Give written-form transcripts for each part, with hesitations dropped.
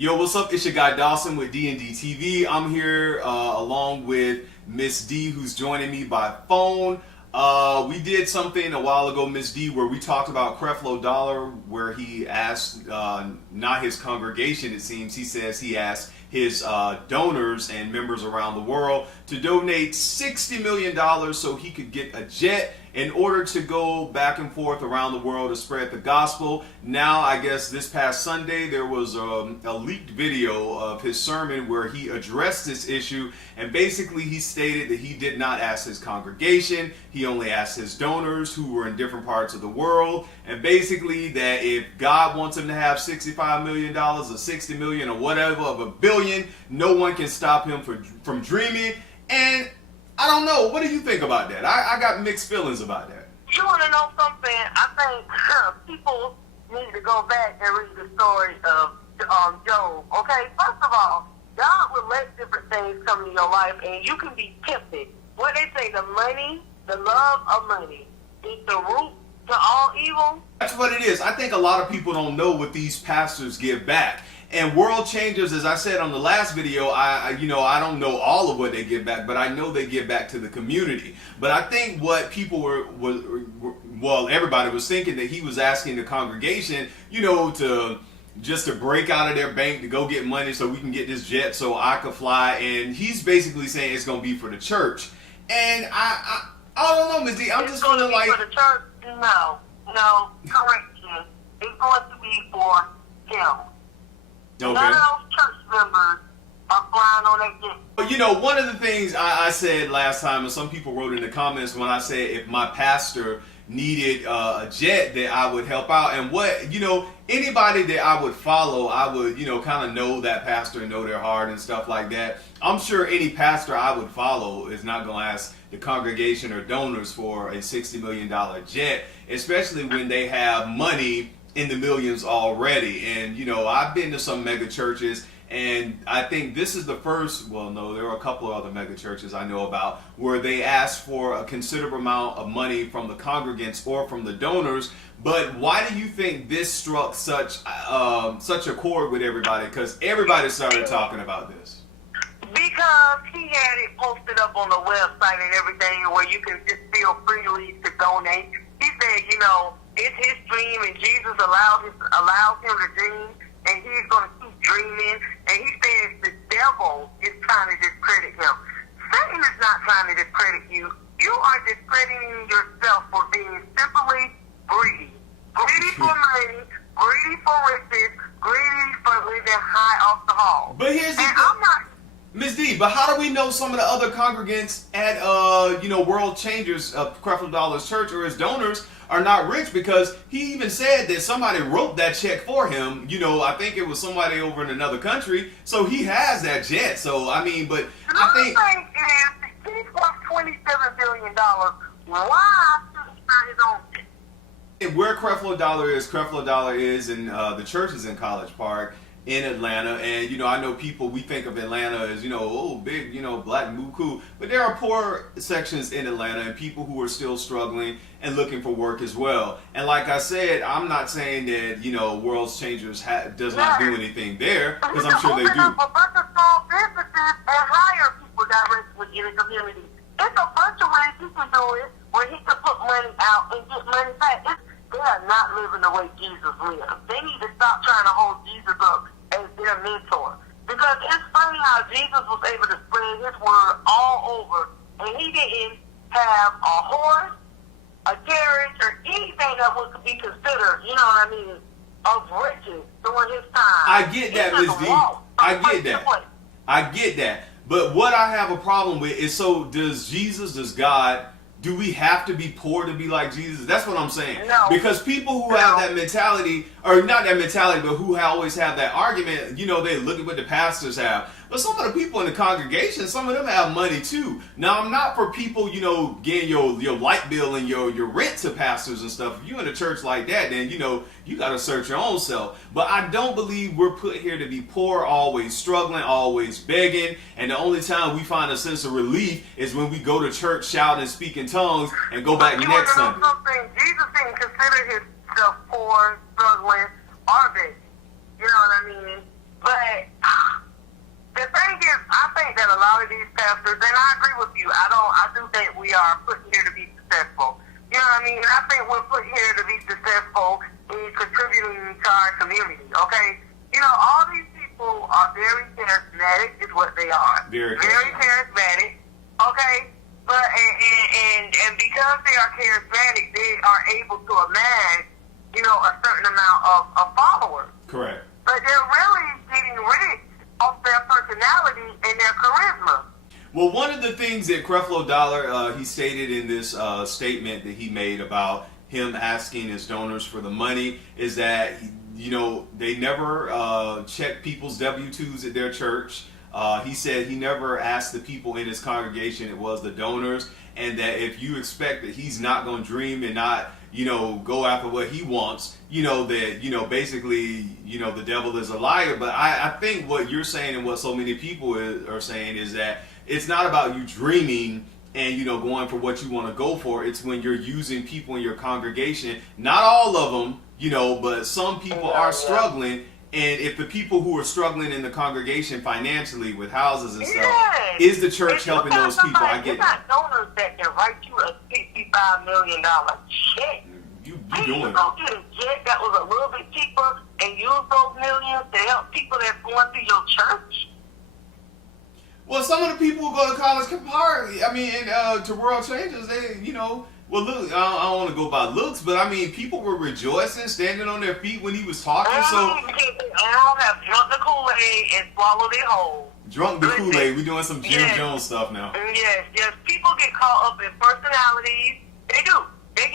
Yo, what's up? It's your guy Dawson with D&D TV. I'm here along with Miss D, who's joining me by phone. We did something a while ago, Miss D, where we talked about Creflo Dollar, where he asked, not his congregation, it seems, he says he asked his donors and members around the world to donate $60 million so he could get a jet in order to go back and forth around the world to spread the gospel. Now, I guess this past Sunday, there was a leaked video of his sermon where he addressed this issue, and basically he stated that he did not ask his congregation, he only asked his donors who were in different parts of the world, and basically that if God wants him to have $65 million or $60 million or whatever of $1 billion, no one can stop him from dreaming. And I don't know. What do you think about that? I got mixed feelings about that. You want to know something? I think people need to go back and read the story of Job. Okay, first of all, God will let different things come in your life, and you can be tempted. What they say, the love of money is the root to all evil. That's what it is. I think a lot of people don't know what these pastors give back. And World Changers, as I said on the last video, I don't know all of what they give back, but I know they give back to the community. But I think what people everybody was thinking that he was asking the congregation, to break out of their bank to go get money so we can get this jet so I could fly. And he's basically saying it's going to be for the church. And I don't know, Ms. D. I'm just feeling like... It's going to be for the church? No, correction. It's going to be for him. Okay. None of those church members are flying on that jet. One of the things I said last time, and some people wrote in the comments when I said if my pastor needed a jet that I would help out, and anybody that I would follow, I would, kind of know that pastor and know their heart and stuff like that. I'm sure any pastor I would follow is not going to ask the congregation or donors for a $60 million jet, especially when they have money in the millions already. And I've been to some mega churches, and I think this is the first, there are a couple of other mega churches I know about where they ask for a considerable amount of money from the congregants or from the donors. But why do you think this struck such a chord with everybody? Because everybody started talking about this. Because he had it posted up on the website and everything where you can just feel freely to donate. He said, it's his dream, and Jesus allows him to dream, and he's going to keep dreaming. And he says the devil is trying to discredit him. Satan is not trying to discredit you. You are discrediting yourself for being simply greedy. Greedy for money, greedy for riches, greedy for living high off the hall. But here's the thing. Ms. D, but how do we know some of the other congregants at, World Changers of Creflo Dollar's church or his donors are not rich? Because he even said that somebody wrote that check for him. I think it was somebody over in another country. So he has that jet. So, I think... The thing is, he's worth $27 billion. Why should he buy his own jet? Where Creflo Dollar is in the church is in College Park in Atlanta, and I know we think of Atlanta as big, black and cool, but there are poor sections in Atlanta and people who are still struggling and looking for work as well. And like I said, I'm not saying that World Changers does not do anything there, because I'm sure they do. A bunch of small businesses and hire people directly in the community. It's a bunch of ways he can do it where he can put money out and get money back. They are not living the way Jesus lived. They need to stop trying to hold Jesus up as their mentor. Because it's funny how Jesus was able to spread his word all over, and he didn't have a horse, a carriage, or anything that would be considered, of riches during his time. I get that, Ms. D. I get that. But what I have a problem with is, so does God, do we have to be poor to be like Jesus? That's what I'm saying. No. Because people who have that mentality, or not that mentality, but who always have that argument, they look at what the pastors have. But some of the people in the congregation, some of them have money too. Now, I'm not for people, getting your light bill and your rent to pastors and stuff. If you're in a church like that, then, you got to search your own self. But I don't believe we're put here to be poor, always struggling, always begging. And the only time we find a sense of relief is when we go to church, shout and speak in tongues, and go back next Sunday. Jesus didn't consider himself poor, struggling, or begging. You know what I mean? But pastors, and I agree with you. I do think we are put here to be successful. You know what I mean? And I think we're put here to be successful in contributing to our community, okay? You know, all these people are very charismatic is what they are. Very charismatic, okay? But, and because they are charismatic, they are able to amass, you know, a certain amount of followers. Correct. But they're really getting rich off their personality and their charisma. Well, one of the things that Creflo Dollar, he stated in this statement that he made about him asking his donors for the money is that, you know, they never check people's W-2s at their church. He said he never asked the people in his congregation, it was the donors, and that if you expect that he's not going to dream and not, you know, go after what he wants, you know, that, you know, basically, you know, the devil is a liar. But I think what you're saying and what so many people are saying is that it's not about you dreaming and, you know, going for what you want to go for. It's when you're using people in your congregation, not all of them, you know, but some people are struggling. And if the people who are struggling in the congregation financially with houses and stuff, is the church helping those people? I get you got donors that can write you a $65 million check. You Hey, doing you it. go get a jet that was a little bit cheaper and use those millions to help people that's going through your church? Well, some of the people who go to college can partly, I mean, and to World Changers, they, you know, well, look, I don't want to go by looks, but I mean, people were rejoicing, standing on their feet when he was talking. So all have drunk the Kool-Aid and swallowed it whole. Drunk the Kool-Aid. We're doing some Jim Jones stuff now. Yes. People get caught up in personalities. They do.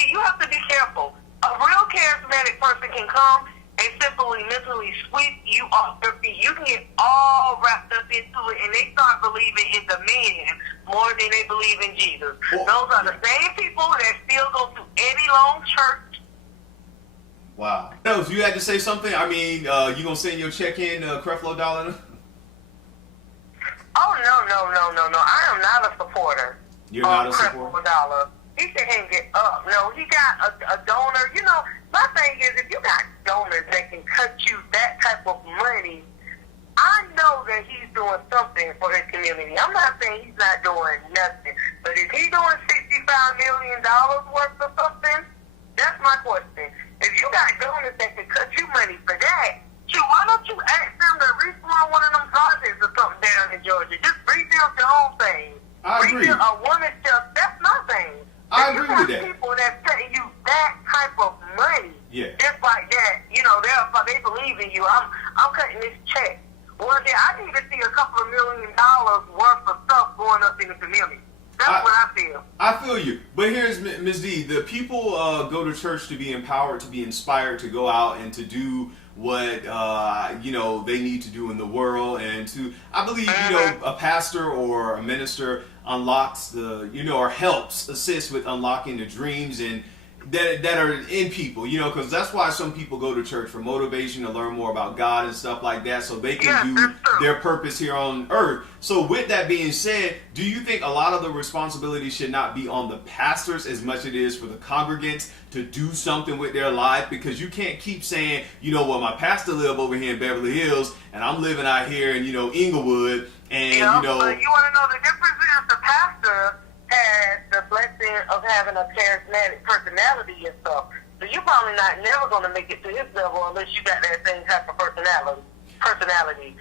You have to be careful. A real charismatic person can come and simply mentally sweep you off your feet. You can get all wrapped up into it, and they start believing in the man more than they believe in Jesus. Those are the same people that still go to any long church. Wow. No, if you had to say something, I mean, you gonna send your check in, Creflo Dollar? Oh, no. I am not a supporter. You're not a supporter? Creflo Dollar. He should hang it up. No, he got a donor. You know, my thing is, if you got donors that can cut you that type of money, I know that he's doing something for his community. I'm not saying he's not doing nothing. But if he's doing $65 million worth of something, that's my question. If you got donors that can cut you money for that, why don't you ask them to reform one of them projects or something down in Georgia? Just rebuild your own thing. I agree. Rebuild a woman's shelter. That's my thing. I agree with that. You got people that's paying you that type of money, just like that, you know, they believe in you. I'm cutting this check. Well, yeah, I need to see a couple of $1 million worth of stuff going up in the community. That's what I feel. I feel you. But here's Ms. D. The people go to church to be empowered, to be inspired, to go out and to do what you know, they need to do in the world, and to, I believe, you know, a pastor or a minister unlocks the, you know, or helps assist with unlocking the dreams and that are in people, you know, because that's why some people go to church, for motivation, to learn more about God and stuff like that, so they can do their purpose here on earth. So with that being said, do you think a lot of the responsibility should not be on the pastors as much as it is for the congregants to do something with their life? Because you can't keep saying, you know, well, my pastor live over here in Beverly Hills and I'm living out here in, you know, Inglewood, and you know. But you want to know the difference is the pastor has the blessing of having a charismatic personality and stuff. So you're probably not never going to make it to his level unless you got that same type of personality.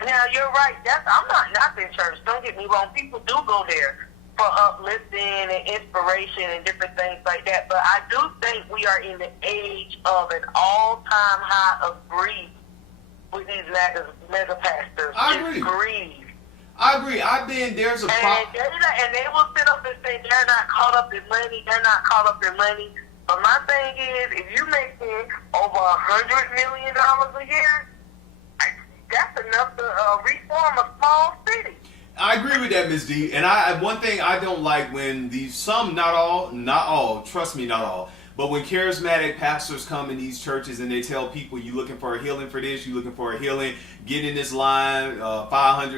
Now, you're right. I'm not knocking church. Don't get me wrong. People do go there for uplifting and inspiration and different things like that. But I do think we are in the age of an all-time high of greed with these mega pastors. I agree. Greed. I agree. There's a problem. And they will sit up and say they're not caught up in money. But my thing is, if you're making over $100 million a year, that's enough to reform a small city. I agree with that, Ms. D. And one thing I don't like when not all, trust me, not all, but when charismatic pastors come in these churches and they tell people, you looking for a healing for this, you looking for a healing, get in this line, $500,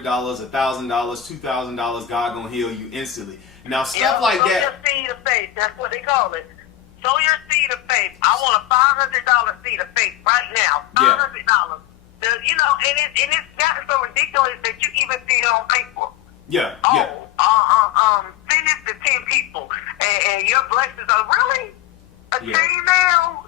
$1,000, $2,000, God gonna heal you instantly. Now stuff like that. Sow your seed of faith. That's what they call it. Sow your seed of faith. I want a $500 seed of faith right now. $500. You know, and it's gotten so ridiculous that you even see it on Facebook. Yeah. Send this to 10 people, and your blessings are really a chain mail.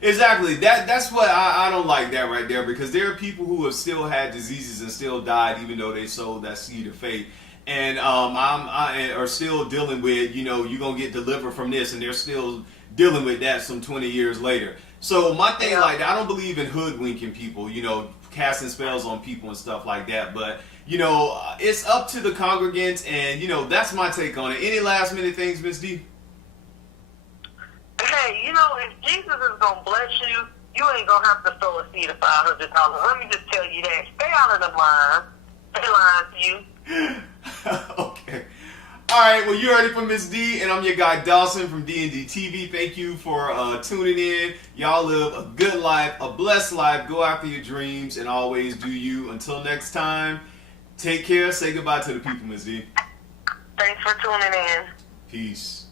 Exactly. That's what I don't like that right there, because there are people who have still had diseases and still died even though they sowed that seed of faith, and I are still dealing with, you know, you're gonna get delivered from this, and they're still dealing with that some 20 years later. So my thing, like, I don't believe in hoodwinking people, you know, casting spells on people and stuff like that. But you know, it's up to the congregants, and you know, that's my take on it. Any last minute things, Miss D? Hey, you know, if Jesus is going to bless you, you ain't going to have to sow a seed of $500. Let me just tell you that. Stay out of the line. They lying to you. Okay. All right. Well, you heard it from Miss D, and I'm your guy Dawson from D&D TV. Thank you for tuning in. Y'all live a good life, a blessed life. Go after your dreams, and always do you. Until next time, take care. Say goodbye to the people, Miss D. Thanks for tuning in. Peace.